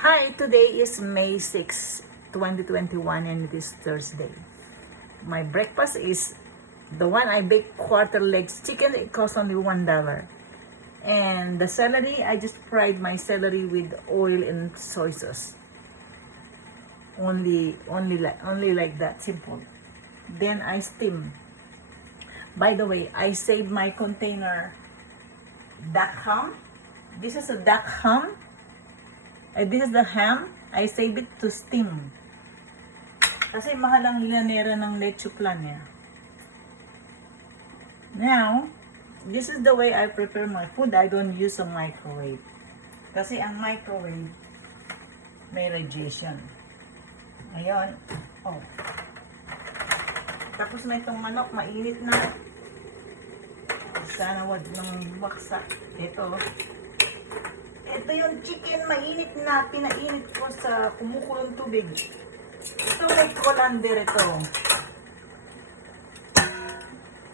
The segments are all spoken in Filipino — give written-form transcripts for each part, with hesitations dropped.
Hi, today is May 6, 2021 and it is Thursday. My breakfast is the one I bake quarter legs chicken. It costs only $1. And the celery, I just fried my celery with oil and soy sauce. Only like that, simple. Then I steam. By the way, I saved my container duck ham. This is a duck ham. This is the ham. I save it to steam. Kasi mahal ang lilanera ng leche plan niya. Now, this is the way I prepare my food. I don't use a microwave. Kasi ang microwave, may radiation. Ayun. Oh. Tapos na itong manok, mainit na. Sana wag nang baksak. Ito yung chicken, mainit na, pinainit ko sa kumukulong tubig. Ito may colander ito.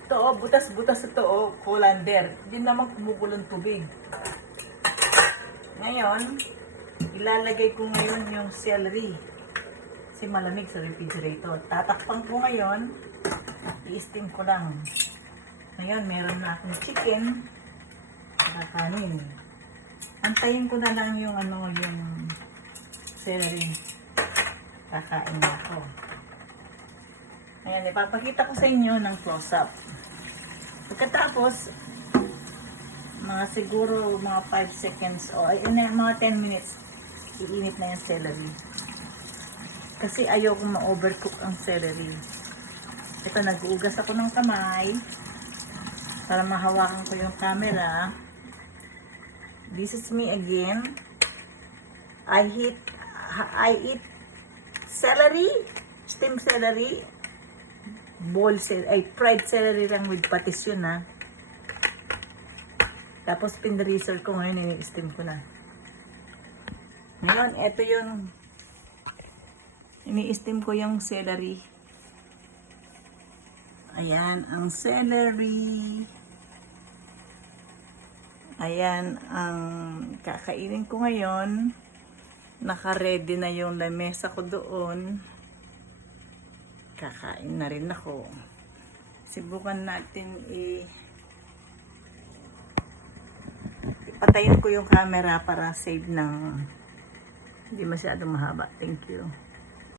Ito butas-butas ito colander. Hindi naman kumukulong tubig. Ngayon, ilalagay ko ngayon yung celery. Kasi malamig sa refrigerator. Tatakpan ko ngayon, i-steam ko lang. Ngayon, meron na akong chicken, kakanin. Antayin ko na lang yung yung celery. Kakain na ako. Ayan, ipapakita ko sa inyo ng close-up. Pagkatapos, siguro mga 5 seconds o mga 10 minutes, iinit na yung celery. Kasi ayoko ma-overcook ang celery. Ito, nag-uugas ako ng kamay para mahawakan ko yung camera. This is me again. I eat celery, steamed celery, fried celery lang with patis yun ha. Tapos pinreserve ko ngayon, ini-steam ko na. Ngayon, ito yung ini-steam ko yung celery. Ayan, ang celery. Ayan, ang kakainin ko ngayon. Naka-ready na yung lamesa ko doon. Kakain na rin ako. Subukan natin ipatayin ko yung camera para save ng hindi masyadong mahaba. Thank you.